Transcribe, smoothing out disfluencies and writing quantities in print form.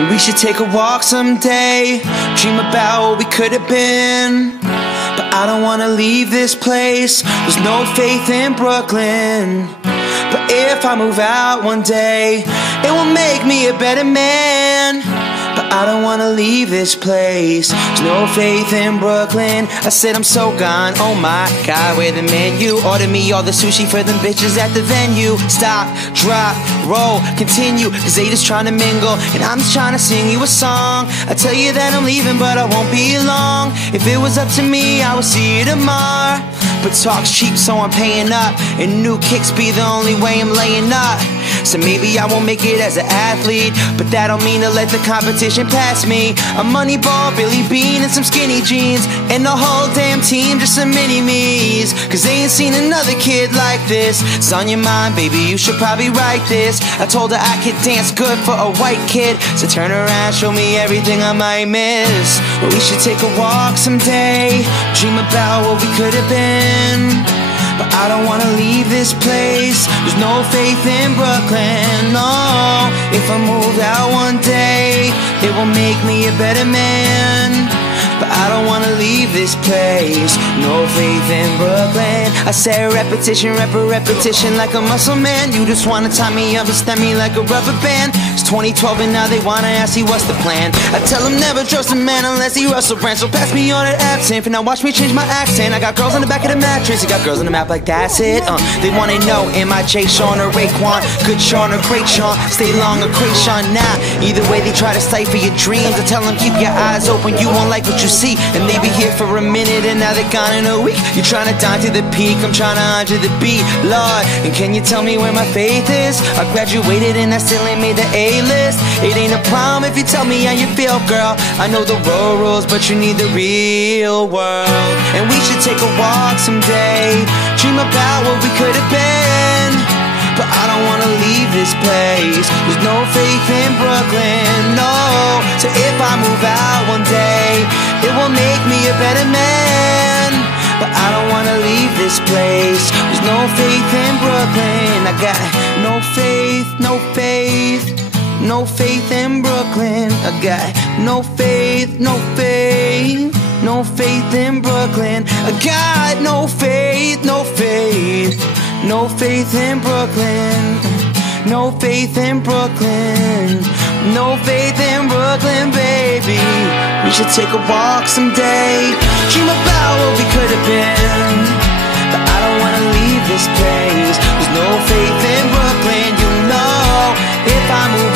And we should take a walk someday, dream about what we could have been. But I don't wanna leave this place, there's no faith in Brooklyn. But if I move out one day, it will make me a better man. But I don't wanna leave this place, there's no faith in Brooklyn. I said I'm so gone, oh my God, where the menu? Order me all the sushi for them bitches at the venue. Stop, drop, roll, continue, cause they just trying to mingle, and I'm just trying to sing you a song. I tell you that I'm leaving, but I won't be long. If it was up to me, I would see you tomorrow. But talk's cheap, so I'm paying up, and new kicks be the only way I'm laying up. So maybe I won't make it as an athlete, but that don't mean to let the competition pass me. A money ball, Billy Bean, and some skinny jeans, and the whole damn team just some mini-me's. Cause they ain't seen another kid like this. It's on your mind, baby, you should probably write this. I told her I could dance good for a white kid, so turn around, show me everything I might miss. Well, we should take a walk someday, dream about what we could have been. But I don't wanna leave this place, there's no faith in Brooklyn, no. If I move out one day, it will make me a better man. But I don't wanna leave this place, no faith in Brooklyn. I say repetition, repetition like a muscle man. You just wanna tie me up and stab me like a rubber band. It's 2012 and now they wanna ask me what's the plan. I tell them never trust a man unless he Russell Brand. So pass me on an absinthe and now watch me change my accent. I got girls on the back of the mattress, I got girls on the map like that's it. They wanna know, am I Jay Sean or Raekwon? Good Sean or great Sean? Stay long or great Sean? Nah, either way they try to stifle your dreams. I tell them keep your eyes open, you won't like what you see. And they be here for a minute and now they're gone in a week. You're trying to dine to the peak, I'm trying to honor the beat, Lord. And can you tell me where my faith is? I graduated and I still ain't made the A-list. It ain't a problem if you tell me how you feel, girl. I know the road rules, but you need the real world. And we should take a walk someday, dream about what we could have been. But I don't wanna leave this place, there's no faith in Brooklyn, no. So if I move out one day, it will make me a better man. But I don't wanna leave this place, there's no faith in Brooklyn. I got no faith, no faith, no faith in Brooklyn. I got no faith, no faith, no faith in Brooklyn. I got no faith, no faith, no faith in Brooklyn. No faith in Brooklyn. No faith in Brooklyn, baby. We should take a walk someday, dream about what we could have been. But I don't wanna leave this place, there's no faith in Brooklyn. You know, if I move